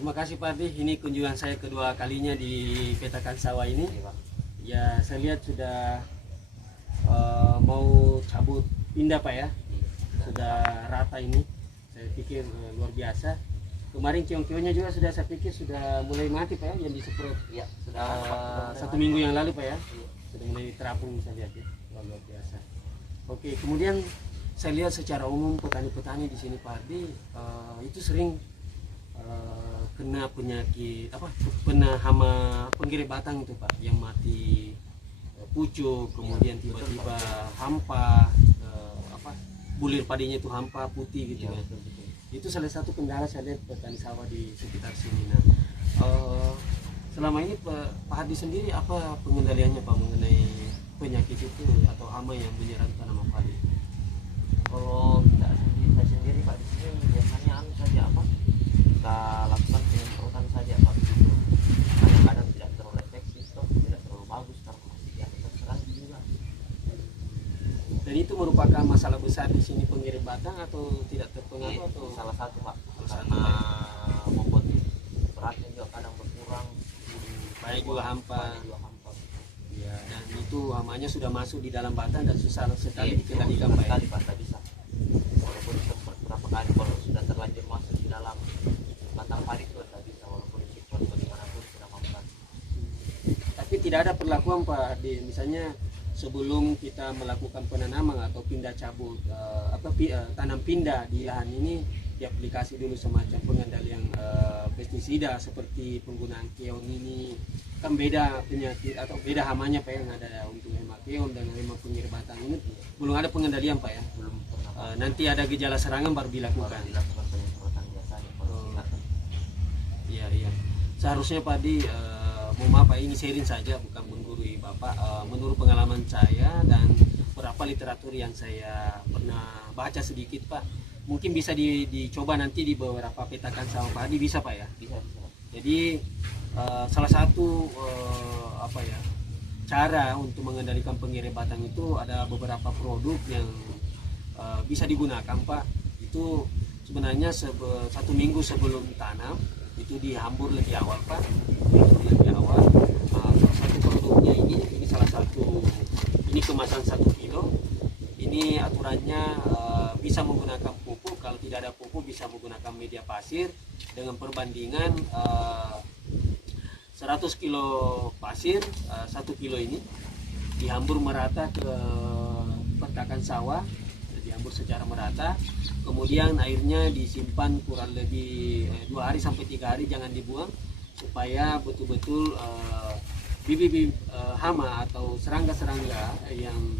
terima kasih Pak Ardi. Ini kunjungan saya kedua kalinya di petakan sawah ini. Ya, saya lihat sudah mau cabut pindah Pak ya. Sudah rata ini. Saya pikir luar biasa. Kemarin keong-keongnya juga sudah saya pikir sudah mulai mati Pak ya, yang disemprot. Ya, sudah 1 minggu yang lalu Pak ya. Sudah mulai terapung saya lihat ya. Luar biasa. Oke, kemudian saya lihat secara umum petani-petani di sini Pak Ardi itu sering kena penyakit kena hama penggiri batang itu Pak, yang mati pucuk, kemudian tiba-tiba hampa, bulir padinya itu hampa putih gitu ya. Itu salah satu kendala saya lihat petani sawah di sekitar sini. Nah, selama ini Pak Ardi sendiri apa pengendaliannya Pak mengenai penyakit itu atau hama yang menyerang tanaman padi? Kalau saya sendiri Pak, di sini biasanya saja kita lakukan penyemprotan saja Pak, begitu. Kadang-kadang tidak terlalu efektif, tidak terlalu bagus karena masih terserang juga. Dan itu merupakan masalah besar di sini pengirim batang atau tidak terpengaruh atau salah satu Pak, satu, karena bobot beratnya juga kadang berkurang, banyak juga hampa. Ya, dan itu hamanya sudah masuk di dalam batang dan susah sekali dikendalikan Pak. Sekali Pak, tak bisa. Walaupun sempat berapa kali, kalau sudah terlanjur masuk di dalam batang padi itu tak bisa, walaupun disemprot bagaimanapun sudah mampu. Tapi tidak ada perlakuan Pak di misalnya sebelum kita melakukan penanaman atau pindah cabut tanam pindah di lahan ini, diaplikasi dulu semacam pengendalian pestisida seperti penggunaan keong ini. Kan beda penyakit atau beda hamanya Pak yang ada untuk hama keong dan hama penggiri batang ini belum ada pengendalian Pak ya. Belum pernah. Nanti ada gejala serangan baru dilakukan. Penyemprotan biasanya kalau silakan. Iya. Seharusnya Pak Di, mohon maaf Pak, ini sharing saja bukan menggurui Bapak. Menurut pengalaman saya dan beberapa literatur yang saya pernah baca sedikit Pak, mungkin bisa dicoba nanti di beberapa petakan sawah padi bisa Pak ya. Bisa. Jadi salah satu cara untuk mengendalikan pengirim batang itu ada beberapa produk yang bisa digunakan Pak. Itu sebenarnya 1 minggu sebelum tanam itu dihambur lebih awal Pak. Salah satu produknya ini salah satu, ini kemasan 1 kilo. Ini aturannya bisa menggunakan pupuk, kalau tidak ada pupuk bisa menggunakan media pasir dengan perbandingan 100 kilo pasir, 1 kilo ini dihambur merata ke petakan sawah, dihambur secara merata. Kemudian airnya disimpan kurang lebih 2 hari sampai 3 hari, jangan dibuang supaya betul-betul bibit hama atau serangga-serangga yang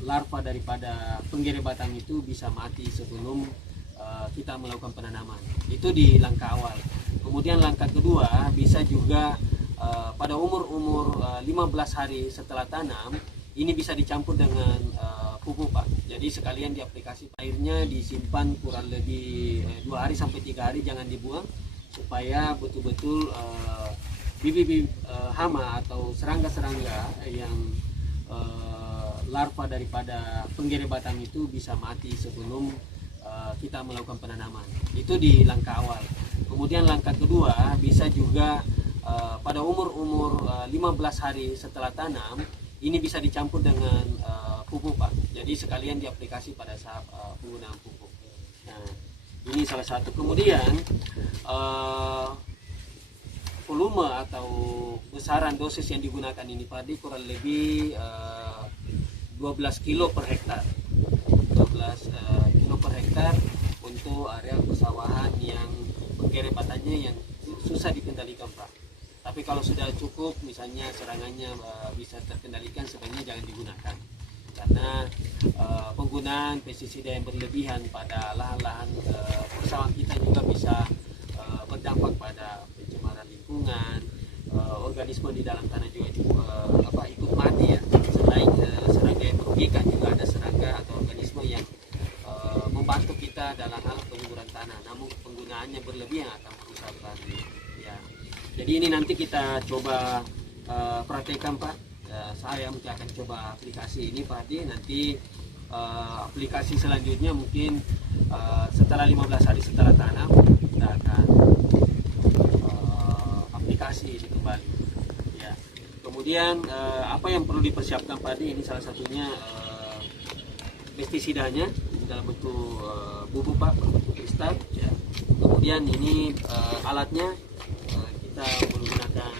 larva daripada penggiri batang itu bisa mati sebelum kita melakukan penanaman. Itu di langkah awal. Kemudian langkah kedua bisa juga pada umur 15 hari setelah tanam, ini bisa dicampur dengan pupuk Pak. Jadi sekalian diaplikasi, airnya disimpan kurang lebih 2 hari sampai 3 hari, jangan dibuang supaya betul-betul bibit hama atau serangga-serangga yang larva daripada penggiri batang itu bisa mati sebelum kita melakukan penanaman. Itu di langkah awal. Kemudian langkah kedua bisa juga pada umur 15 hari setelah tanam, ini bisa dicampur dengan pupuk Pak. Jadi sekalian diaplikasi pada saat penggunaan pupuk. Nah, ini salah satu. Kemudian volume atau besaran dosis yang digunakan ini Pak Di kurang lebih 12 kilo per hektar. 12 kilo per hektar untuk area persawahan yang penggiri batangnya yang susah dikendalikan Pak. Tapi kalau sudah cukup, misalnya serangannya bisa terkendalikan, sebenarnya jangan digunakan. Karena penggunaan pestisida yang berlebihan pada lahan-lahan persawahan kita juga bisa berdampak pada pencemaran lingkungan, organisme di dalam tanah juga ikut mati ya. Selain serangga yang merugikan, juga ada serangga atau organisme yang membantu kita dalam hal penguburan tanah, namun penggunaannya berlebihan akan merusak tadi ya. Jadi ini nanti kita coba praktekkan Pak. Saya mungkin akan coba aplikasi ini Pak Di. Nanti aplikasi selanjutnya mungkin setelah 15 hari setelah tanam kita akan aplikasi ini kembali. Ya. Kemudian apa yang perlu dipersiapkan padi ini salah satunya pestisidanya dalam bentuk bubuk Pak, berbentuk kristal. Ya. Kemudian ini alatnya kita menggunakan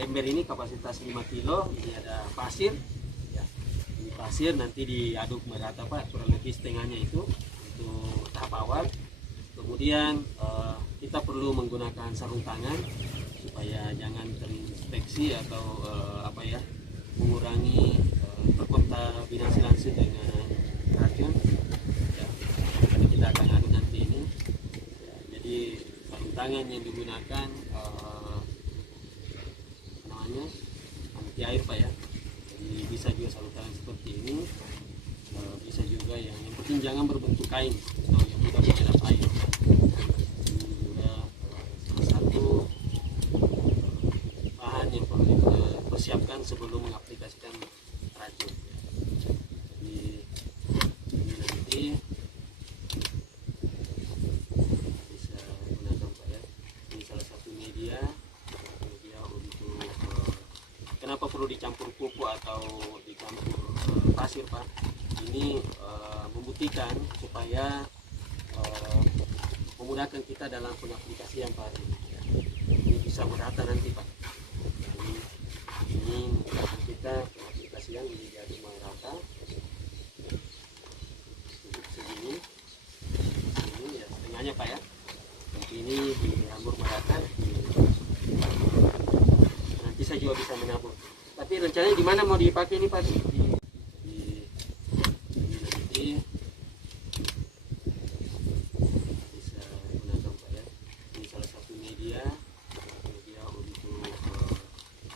ember ini kapasitas 5 kilo. Ini ada pasir. Ya. Ini pasir nanti diaduk merata Pak, kurang lebih setengahnya itu untuk tahap awal. Kemudian kita perlu menggunakan sarung tangan supaya jangan terinfeksi atau mengurangi terkontaminasi langsung dengan racun. Ya, karena kita akan aduk nanti ini. Ya, jadi sarung tangan yang digunakan anti air Pak ya. Jadi bisa juga sarung tangan seperti ini. Bisa juga yang penting jangan berbentuk kain atau yang mudah menyerap air. Ini juga salah satu bahan yang perlu dipersiapkan sebelum mengaplikasikan racun. Jadi ini nanti bisa gunakan Pak ya. Ini salah satu media untuk kenapa perlu dicampur pupuk atau dicampur pasir Pak. Ini membuktikan supaya memudahkan kita dalam pengaplikasian padi. Ini bisa merata nanti Pak. Jadi, ini memudahkan kita pengaplikasian jadi merata. Segini, ini ya setengahnya Pak ya. Nanti ini dihambur merata. Nanti saya juga bisa menabur. Tapi rencananya di mana mau dipakai ini Pak?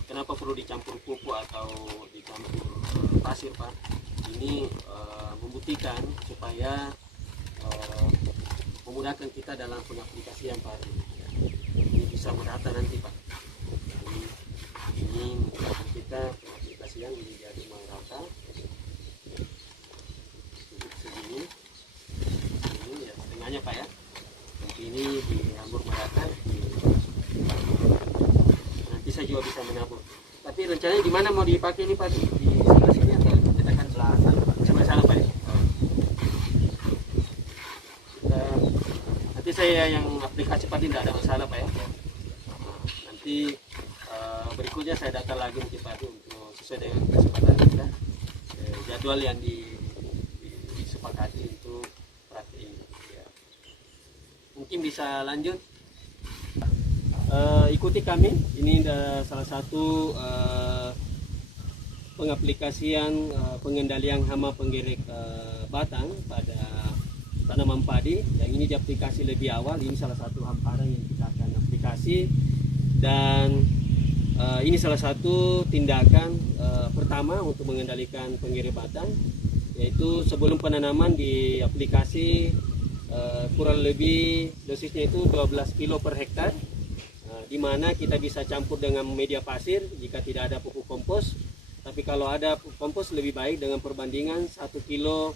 Kenapa perlu dicampur pupuk atau dicampur pasir Pak? Ini membuktikan supaya memudahkan kita dalam pengaplikasian padi. Ini bisa merata nanti Pak. Ini memudahkan kita pengaplikasian jadi merata. Segini, ini ya setengahnya Pak ya. Nanti ini dihambur merata. Saya juga bisa menabur. Tapi rencananya di mana mau dipakai ini Pak? Di sebelah sini atau kita akan sebelah sana Pak? Nanti saya yang aplikasi Pak tidak ada masalah Pak ya. Nanti berikutnya saya datang lagi mungkin Pak untuk sesuai dengan kesepakatan kita. Jadwal yang disepakati untuk praktik ini. Ya. Mungkin bisa lanjut. Ikuti kami, ini salah satu pengaplikasian pengendalian hama penggerek batang pada tanaman padi. Yang ini diaplikasi lebih awal, ini salah satu hamparan yang kita akan aplikasi. Dan ini salah satu tindakan pertama untuk mengendalikan penggerek batang, yaitu sebelum penanaman diaplikasi kurang lebih dosisnya itu 12 kilo per hektar. Di mana kita bisa campur dengan media pasir jika tidak ada pupuk kompos. Tapi kalau ada pupuk kompos lebih baik dengan perbandingan 1 kilo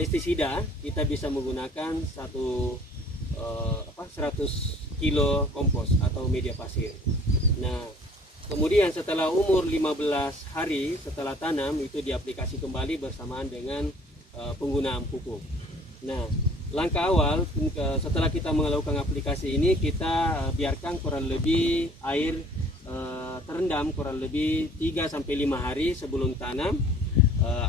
pestisida kita bisa menggunakan 100 kilo kompos atau media pasir. Nah, kemudian setelah umur 15 hari setelah tanam itu diaplikasi kembali bersamaan dengan penggunaan pupuk. Nah, langkah awal setelah kita melakukan aplikasi ini, kita biarkan kurang lebih air terendam kurang lebih 3-5 hari sebelum tanam,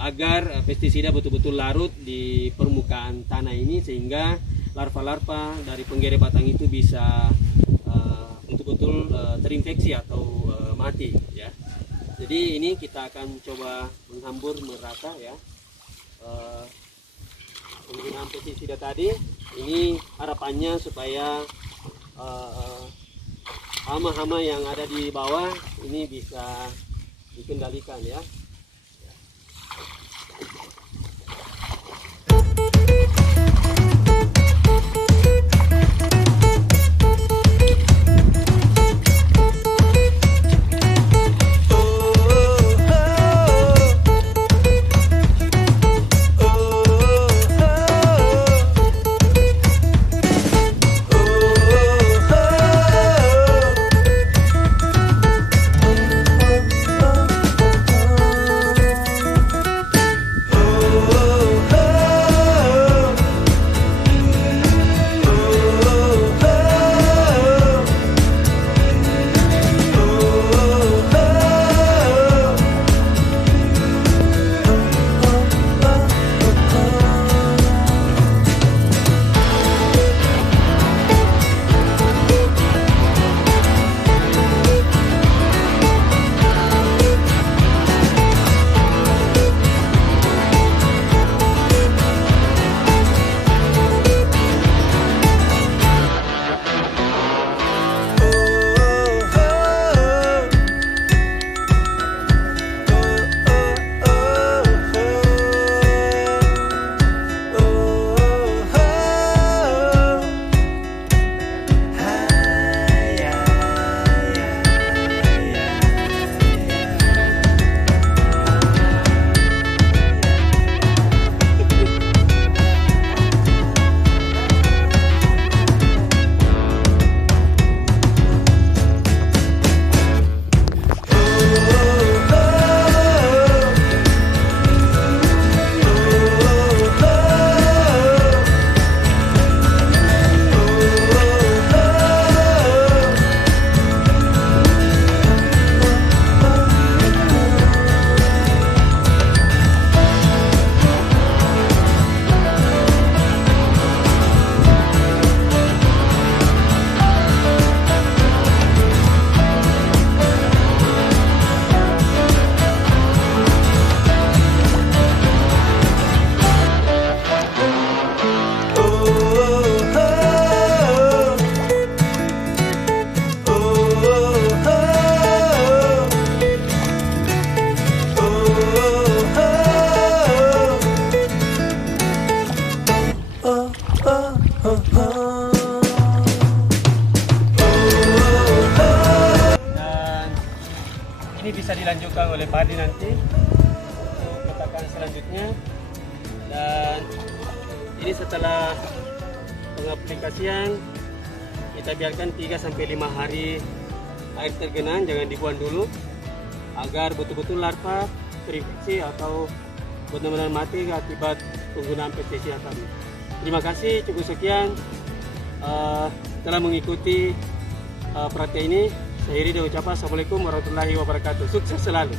agar pestisida betul-betul larut di permukaan tanah ini sehingga larva-larva dari penggerek batang itu bisa betul-betul terinfeksi atau mati ya. Jadi ini kita akan coba menghambur merata ya. Penggunaan pestisida tadi ini harapannya supaya hama-hama yang ada di bawah ini bisa dikendalikan ya. oleh padi nanti untuk letakkan selanjutnya. Dan ini setelah pengaplikasian kita biarkan 3-5 hari air tergenang, jangan dibuang dulu agar betul-betul larva terinfeksi atau benar-benar mati akibat penggunaan pestisida tadi. Terima kasih, cukup sekian telah mengikuti perhatian ini. Saya Heri dan ucapkan Assalamualaikum warahmatullahi wabarakatuh. Sukses selalu.